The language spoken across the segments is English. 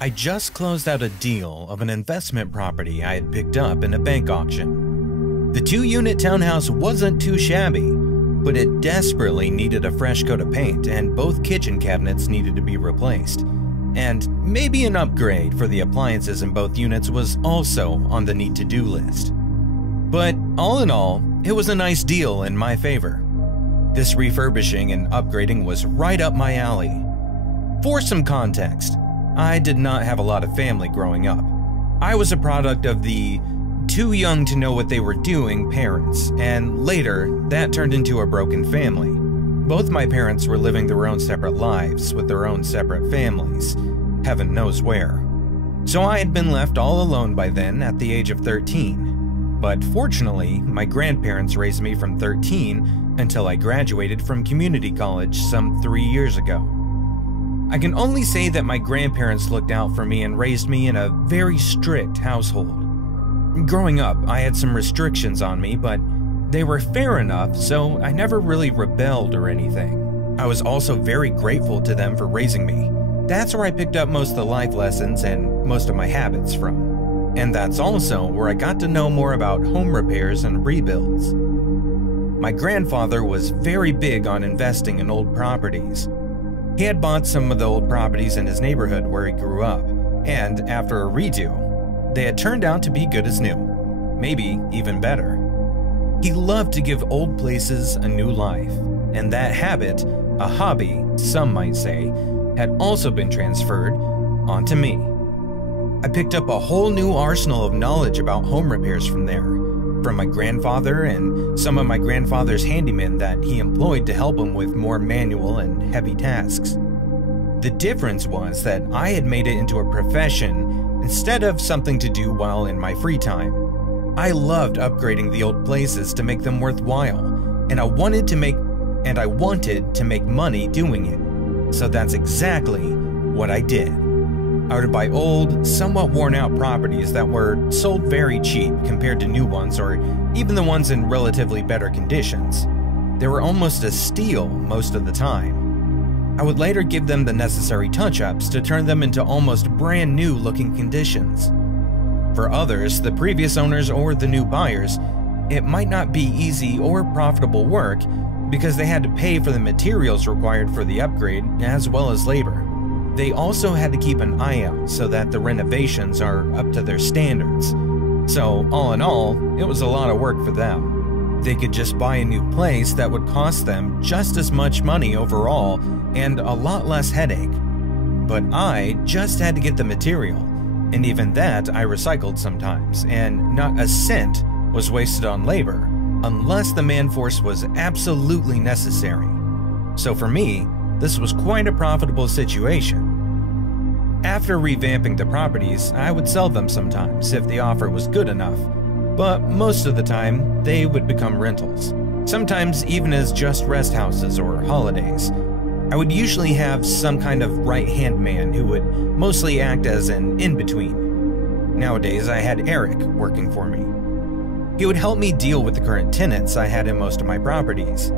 I just closed out a deal of an investment property I had picked up in a bank auction. The 2-unit townhouse wasn't too shabby, but it desperately needed a fresh coat of paint and both kitchen cabinets needed to be replaced. And maybe an upgrade for the appliances in both units was also on the need-to-do list. But all in all, it was a nice deal in my favor. This refurbishing and upgrading was right up my alley. For some context, I did not have a lot of family growing up. I was a product of the too young to know what they were doing parents, and later that turned into a broken family. Both my parents were living their own separate lives with their own separate families, heaven knows where. So I had been left all alone by then at the age of 13. But fortunately, my grandparents raised me from 13 until I graduated from community college some 3 years ago. I can only say that my grandparents looked out for me and raised me in a very strict household. Growing up, I had some restrictions on me, but they were fair enough, so I never really rebelled or anything. I was also very grateful to them for raising me. That's where I picked up most of the life lessons and most of my habits from. And that's also where I got to know more about home repairs and rebuilds. My grandfather was very big on investing in old properties. He had bought some of the old properties in his neighborhood where he grew up, and after a redo, they had turned out to be good as new, maybe even better. He loved to give old places a new life, and that habit, a hobby, some might say, had also been transferred onto me. I picked up a whole new arsenal of knowledge about home repairs from there, from my grandfather and some of my grandfather's handymen that he employed to help him with more manual and heavy tasks. The difference was that I had made it into a profession instead of something to do while in my free time. I loved upgrading the old places to make them worthwhile, and I wanted to make money doing it. So that's exactly what I did. I would buy old, somewhat worn out properties that were sold very cheap compared to new ones or even the ones in relatively better conditions. They were almost a steal most of the time. I would later give them the necessary touch-ups to turn them into almost brand new looking conditions. For others, the previous owners or the new buyers, it might not be easy or profitable work because they had to pay for the materials required for the upgrade as well as labor. They also had to keep an eye out so that the renovations are up to their standards. So all in all, it was a lot of work for them. They could just buy a new place that would cost them just as much money overall and a lot less headache. But I just had to get the material, and even that I recycled sometimes, and not a cent was wasted on labor unless the man-force was absolutely necessary. So for me, this was quite a profitable situation. After revamping the properties, I would sell them sometimes if the offer was good enough, but most of the time they would become rentals, sometimes even as just rest houses or holidays. I would usually have some kind of right-hand man who would mostly act as an in-between. Nowadays I had Eric working for me. He would help me deal with the current tenants I had in most of my properties.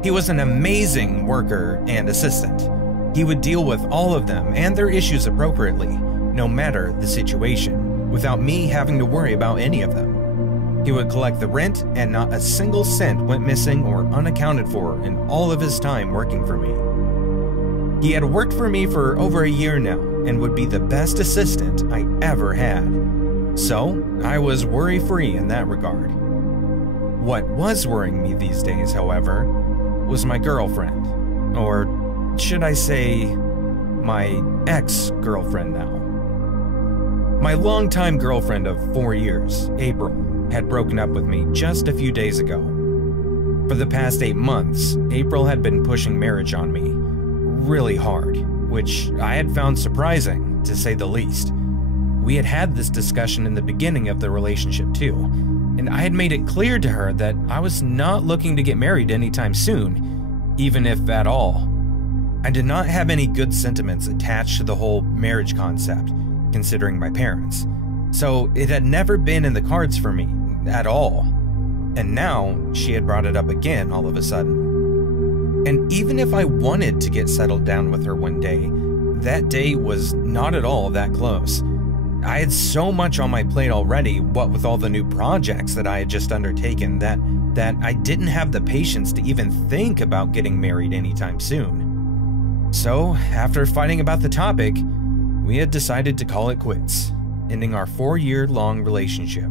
He was an amazing worker and assistant. He would deal with all of them and their issues appropriately, no matter the situation, without me having to worry about any of them. He would collect the rent, and not a single cent went missing or unaccounted for in all of his time working for me. He had worked for me for over a year now and would be the best assistant I ever had. So I was worry-free in that regard. What was worrying me these days, however, was my girlfriend, or should I say, my ex-girlfriend now. My longtime girlfriend of 4 years, April, had broken up with me just a few days ago. For the past 8 months, April had been pushing marriage on me really hard, which I had found surprising, to say the least. We had had this discussion in the beginning of the relationship too, and I had made it clear to her that I was not looking to get married anytime soon, even if at all. I did not have any good sentiments attached to the whole marriage concept, considering my parents, so it had never been in the cards for me at all. And now she had brought it up again all of a sudden. And even if I wanted to get settled down with her one day, that day was not at all that close. I had so much on my plate already, what with all the new projects that I had just undertaken, that I didn't have the patience to even think about getting married anytime soon. So, after fighting about the topic, we had decided to call it quits, ending our 4-year-long relationship.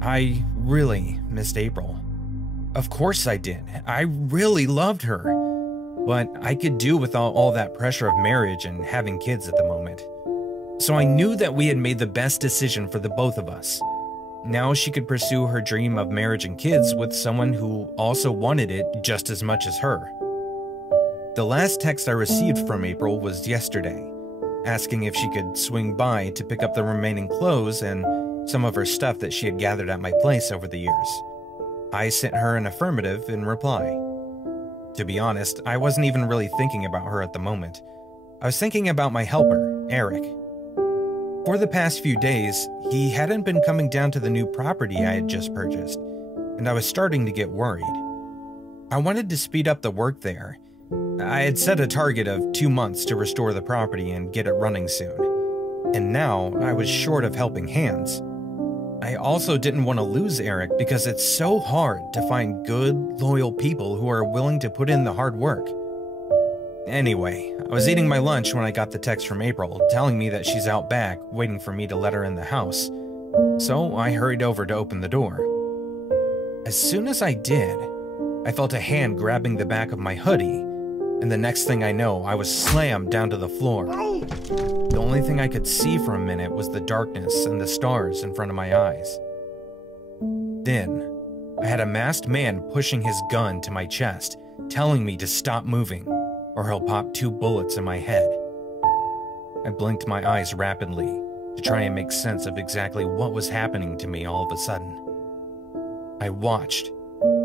I really missed April. Of course I did. I really loved her. But I could do without all that pressure of marriage and having kids at the moment. So I knew that we had made the best decision for the both of us. Now she could pursue her dream of marriage and kids with someone who also wanted it just as much as her. The last text I received from April was yesterday, asking if she could swing by to pick up the remaining clothes and some of her stuff that she had gathered at my place over the years. I sent her an affirmative in reply. To be honest, I wasn't even really thinking about her at the moment. I was thinking about my helper, Eric. For the past few days, he hadn't been coming down to the new property I had just purchased, and I was starting to get worried. I wanted to speed up the work there. I had set a target of 2 months to restore the property and get it running soon, and now I was short of helping hands. I also didn't want to lose Eric because it's so hard to find good, loyal people who are willing to put in the hard work. Anyway, I was eating my lunch when I got the text from April telling me that she's out back waiting for me to let her in the house, so I hurried over to open the door. As soon as I did, I felt a hand grabbing the back of my hoodie, and the next thing I know, I was slammed down to the floor. The only thing I could see for a minute was the darkness and the stars in front of my eyes. Then, I had a masked man pushing his gun to my chest, telling me to stop moving, or he'll pop 2 bullets in my head. I blinked my eyes rapidly to try and make sense of exactly what was happening to me all of a sudden. I watched,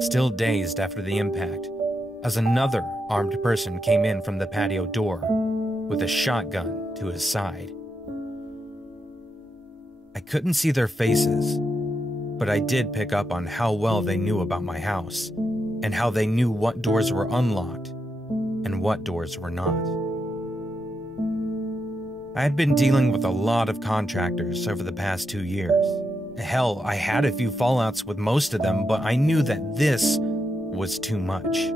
still dazed after the impact, as another armed person came in from the patio door with a shotgun to his side. I couldn't see their faces, but I did pick up on how well they knew about my house and how they knew what doors were unlocked and what doors were not. I had been dealing with a lot of contractors over the past 2 years. Hell, I had a few fallouts with most of them, but I knew that this was too much.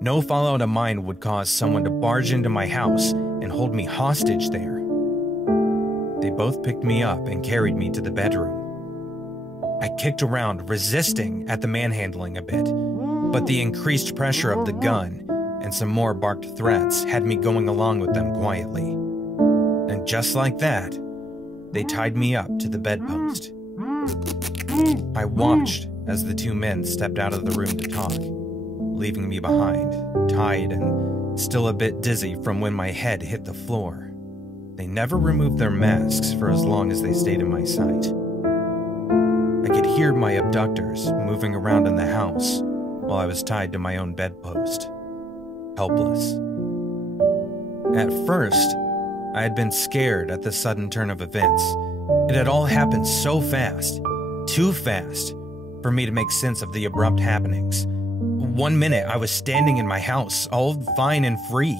No fallout of mine would cause someone to barge into my house and hold me hostage there. They both picked me up and carried me to the bedroom. I kicked around, resisting at the manhandling a bit, but the increased pressure of the gun and some more barked threats had me going along with them quietly. And just like that, they tied me up to the bedpost. I watched as the 2 men stepped out of the room to talk, leaving me behind, tied and still a bit dizzy from when my head hit the floor. They never removed their masks for as long as they stayed in my sight. I could hear my abductors moving around in the house while I was tied to my own bedpost, helpless. At first, I had been scared at the sudden turn of events. It had all happened so fast, too fast, for me to make sense of the abrupt happenings. One minute, I was standing in my house, all fine and free.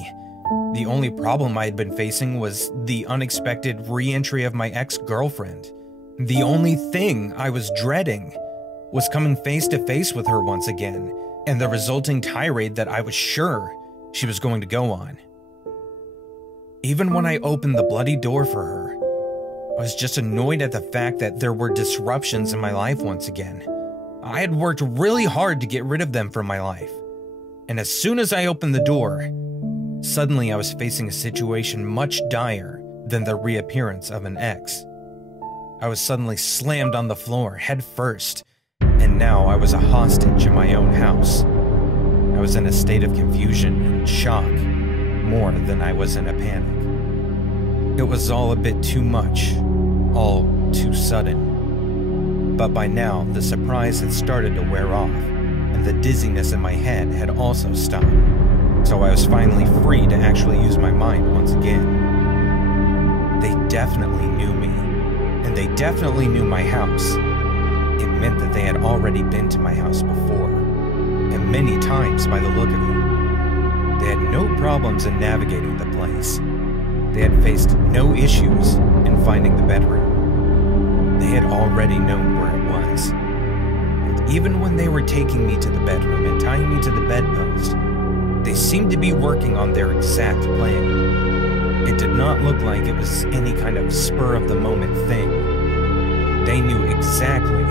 The only problem I had been facing was the unexpected re-entry of my ex-girlfriend. The only thing I was dreading was coming face to face with her once again, and the resulting tirade that I was sure she was going to go on. Even when I opened the bloody door for her, I was just annoyed at the fact that there were disruptions in my life once again. I had worked really hard to get rid of them from my life, and as soon as I opened the door, suddenly I was facing a situation much dire than the reappearance of an ex. I was suddenly slammed on the floor, head first, and now I was a hostage in my own house. I was in a state of confusion and shock, more than I was in a panic. It was all a bit too much, all too sudden. But by now, the surprise had started to wear off, and the dizziness in my head had also stopped, so I was finally free to actually use my mind once again. They definitely knew me, and they definitely knew my house. It meant that they had already been to my house before, and many times by the look of it. They had no problems in navigating the place. They had faced no issues in finding the bedroom. They had already known where it was. And even when they were taking me to the bedroom and tying me to the bedpost, they seemed to be working on their exact plan. It did not look like it was any kind of spur-of-the-moment thing. They knew exactly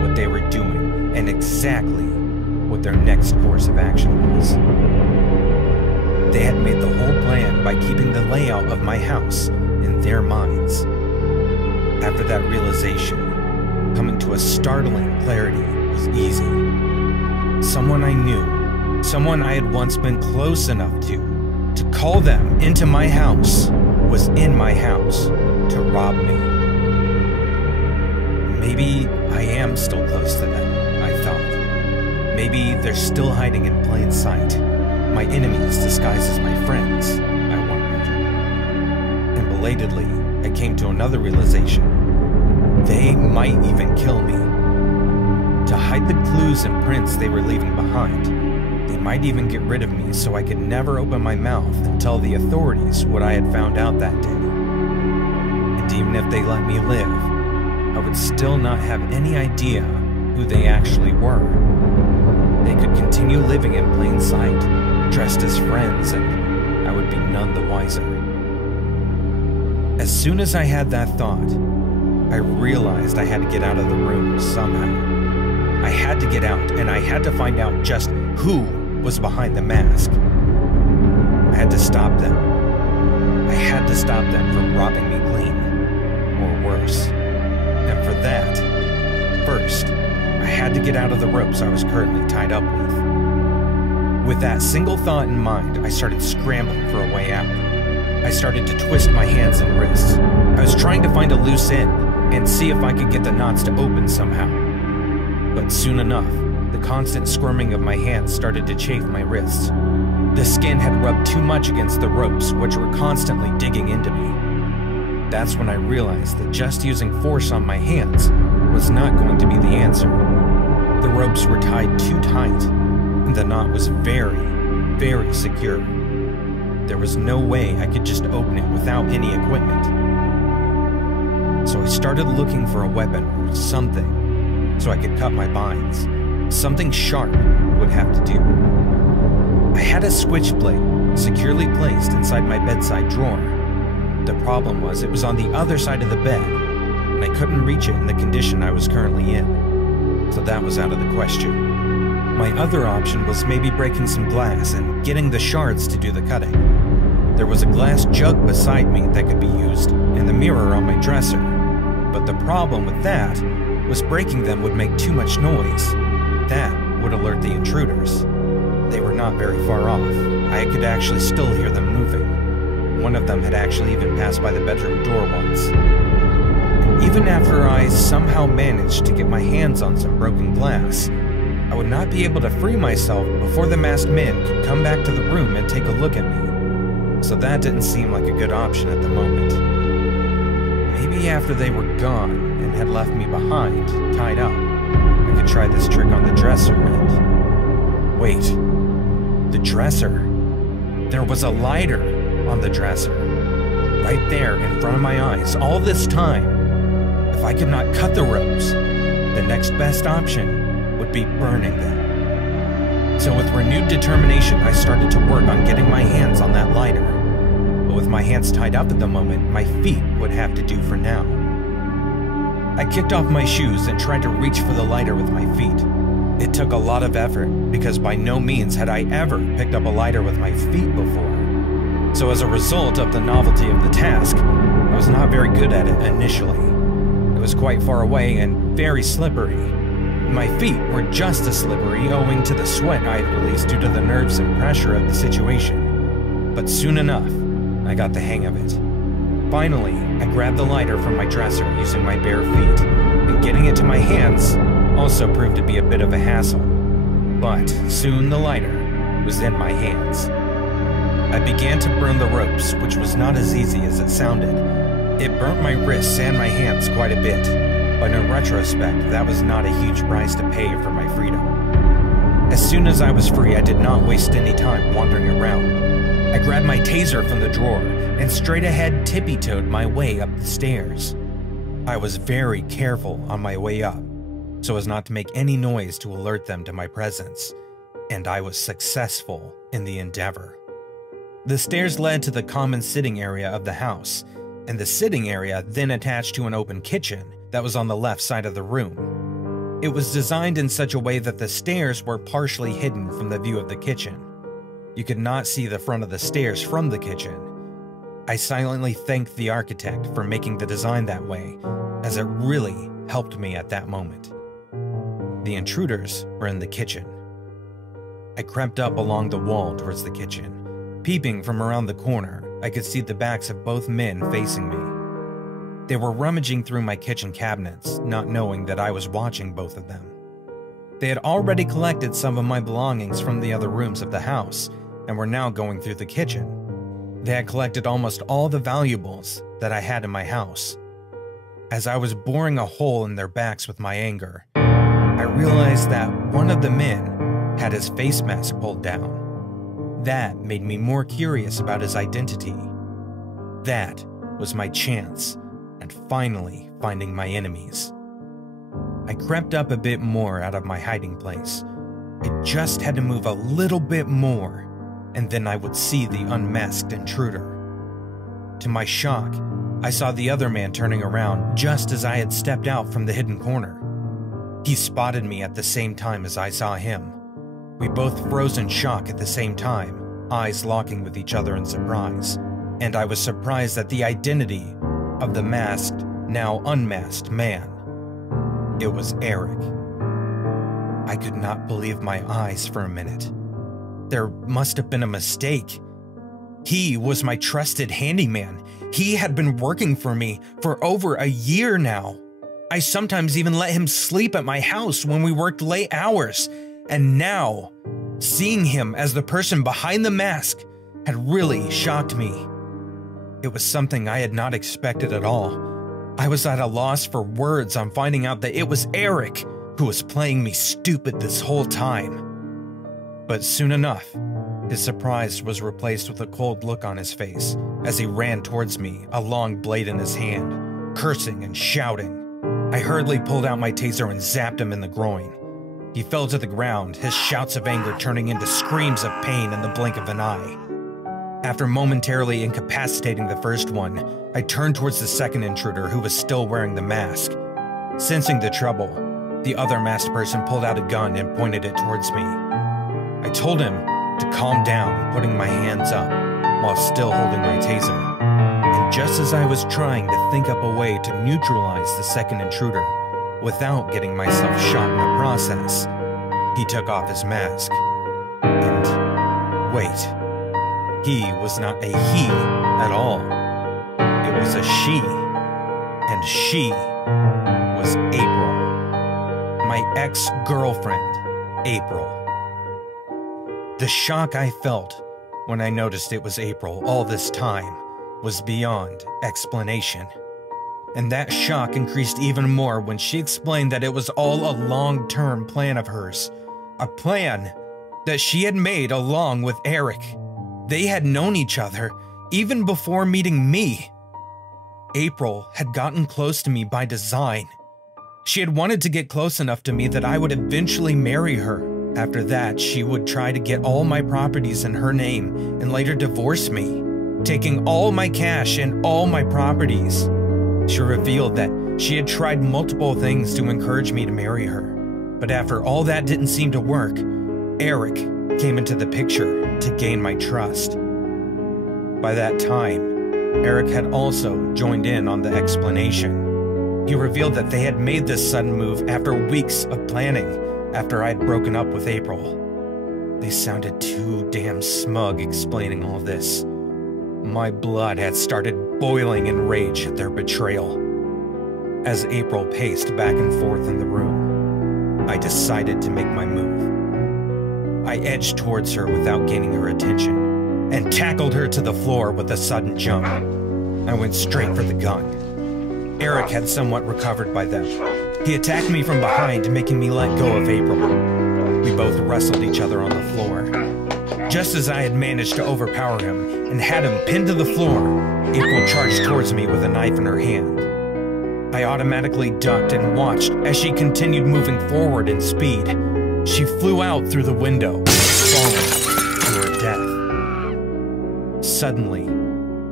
what they were doing and exactly what their next course of action was. They had made the whole plan by keeping the layout of my house in their minds. After that realization, coming to a startling clarity was easy. Someone I knew, someone I had once been close enough to call them into my house, was in my house to rob me. Maybe I am still close to them, I thought. Maybe they're still hiding in plain sight. My enemies disguised as my friends, I wondered. And belatedly, I came to another realization. They might even kill me. To hide the clues and prints they were leaving behind, they might even get rid of me so I could never open my mouth and tell the authorities what I had found out that day. And even if they let me live, I would still not have any idea who they actually were. They could continue living in plain sight, dressed as friends, and I would be none the wiser. As soon as I had that thought, I realized I had to get out of the room somehow. I had to get out, and I had to find out just who was behind the mask. I had to stop them. I had to stop them from robbing me clean, or worse. And for that, first, I had to get out of the ropes I was currently tied up with. With that single thought in mind, I started scrambling for a way out. I started to twist my hands and wrists. I was trying to find a loose end and see if I could get the knots to open somehow. But soon enough, the constant squirming of my hands started to chafe my wrists. The skin had rubbed too much against the ropes, which were constantly digging into me. That's when I realized that just using force on my hands was not going to be the answer. The ropes were tied too tight, and the knot was very, very secure. There was no way I could just open it without any equipment. So I started looking for a weapon or something so I could cut my binds. Something sharp would have to do. I had a switchblade securely placed inside my bedside drawer. The problem was it was on the other side of the bed, and I couldn't reach it in the condition I was currently in. So that was out of the question. My other option was maybe breaking some glass and getting the shards to do the cutting. There was a glass jug beside me that could be used, and the mirror on my dresser. But the problem with that was breaking them would make too much noise. That would alert the intruders. They were not very far off. I could actually still hear them moving. One of them had actually even passed by the bedroom door once. And even after I somehow managed to get my hands on some broken glass, I would not be able to free myself before the masked man could come back to the room and take a look at me. So that didn't seem like a good option at the moment. Maybe after they were gone and had left me behind, tied up, I could try this trick on the dresser and... Wait. The dresser. There was a lighter on the dresser. Right there in front of my eyes, all this time. If I could not cut the ropes, the next best option would be burning them. So with renewed determination, I started to work on getting my hands on that lighter. But with my hands tied up at the moment, my feet would have to do for now. I kicked off my shoes and tried to reach for the lighter with my feet. It took a lot of effort, because by no means had I ever picked up a lighter with my feet before. So as a result of the novelty of the task, I was not very good at it initially. It was quite far away and very slippery. My feet were just as slippery owing to the sweat I had released due to the nerves and pressure of the situation. But soon enough, I got the hang of it. Finally, I grabbed the lighter from my dresser using my bare feet, and getting it to my hands also proved to be a bit of a hassle. But soon the lighter was in my hands. I began to burn the ropes, which was not as easy as it sounded. It burnt my wrists and my hands quite a bit, but in retrospect, that was not a huge price to pay for my freedom. As soon as I was free, I did not waste any time wandering around. I grabbed my taser from the drawer and straight ahead tippy-toed my way up the stairs. I was very careful on my way up, so as not to make any noise to alert them to my presence, and I was successful in the endeavor. The stairs led to the common sitting area of the house, and the sitting area then attached to an open kitchen that was on the left side of the room. It was designed in such a way that the stairs were partially hidden from the view of the kitchen. You could not see the front of the stairs from the kitchen. I silently thanked the architect for making the design that way, as it really helped me at that moment. The intruders were in the kitchen. I crept up along the wall towards the kitchen. Peeping from around the corner, I could see the backs of both men facing me. They were rummaging through my kitchen cabinets, not knowing that I was watching both of them. They had already collected some of my belongings from the other rooms of the house, and were now going through the kitchen. They had collected almost all the valuables that I had in my house. As I was boring a hole in their backs with my anger, I realized that one of the men had his face mask pulled down. That made me more curious about his identity. That was my chance at finally finding my enemies. I crept up a bit more out of my hiding place. I just had to move a little bit more, and then I would see the unmasked intruder. To my shock, I saw the other man turning around just as I had stepped out from the hidden corner. He spotted me at the same time as I saw him. We both froze in shock at the same time, eyes locking with each other in surprise, and I was surprised at the identity of the masked, now unmasked man. It was Eric. I could not believe my eyes for a minute. There must have been a mistake. He was my trusted handyman. He had been working for me for over a year now. I sometimes even let him sleep at my house when we worked late hours. And now, seeing him as the person behind the mask had really shocked me. It was something I had not expected at all. I was at a loss for words on finding out that it was Eric who was playing me stupid this whole time. But soon enough, his surprise was replaced with a cold look on his face as he ran towards me, a long blade in his hand, cursing and shouting. I hurriedly pulled out my taser and zapped him in the groin. He fell to the ground, his shouts of anger turning into screams of pain in the blink of an eye. After momentarily incapacitating the first one, I turned towards the second intruder who was still wearing the mask. Sensing the trouble, the other masked person pulled out a gun and pointed it towards me. I told him to calm down, putting my hands up while still holding my taser. And just as I was trying to think up a way to neutralize the second intruder without getting myself shot in the process, he took off his mask. And wait, he was not a he at all. It was a she, and she was April. My ex-girlfriend, April. The shock I felt when I noticed it was April all this time was beyond explanation. And that shock increased even more when she explained that it was all a long-term plan of hers. A plan that she had made along with Eric. They had known each other even before meeting me. April had gotten close to me by design. She had wanted to get close enough to me that I would eventually marry her. After that, she would try to get all my properties in her name and later divorce me, taking all my cash and all my properties. She revealed that she had tried multiple things to encourage me to marry her. But after all that didn't seem to work, Eric came into the picture to gain my trust. By that time, Eric had also joined in on the explanation. He revealed that they had made this sudden move after weeks of planning, after I'd broken up with April. They sounded too damn smug explaining all this. My blood had started boiling in rage at their betrayal. As April paced back and forth in the room, I decided to make my move. I edged towards her without gaining her attention and tackled her to the floor with a sudden jump. I went straight for the gun. Eric had somewhat recovered by then. He attacked me from behind, making me let go of April. We both wrestled each other on the floor. Just as I had managed to overpower him and had him pinned to the floor, April charged towards me with a knife in her hand. I automatically ducked and watched as she continued moving forward in speed. She flew out through the window, falling to her death. Suddenly,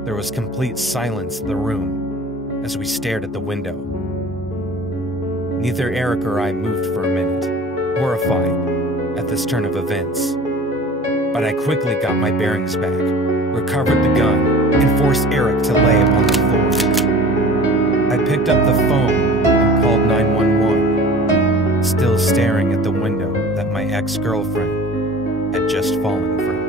there was complete silence in the room as we stared at the window. Neither Eric or I moved for a minute, horrified at this turn of events. But I quickly got my bearings back, recovered the gun, and forced Eric to lay upon the floor. I picked up the phone and called 911, still staring at the window that my ex-girlfriend had just fallen from.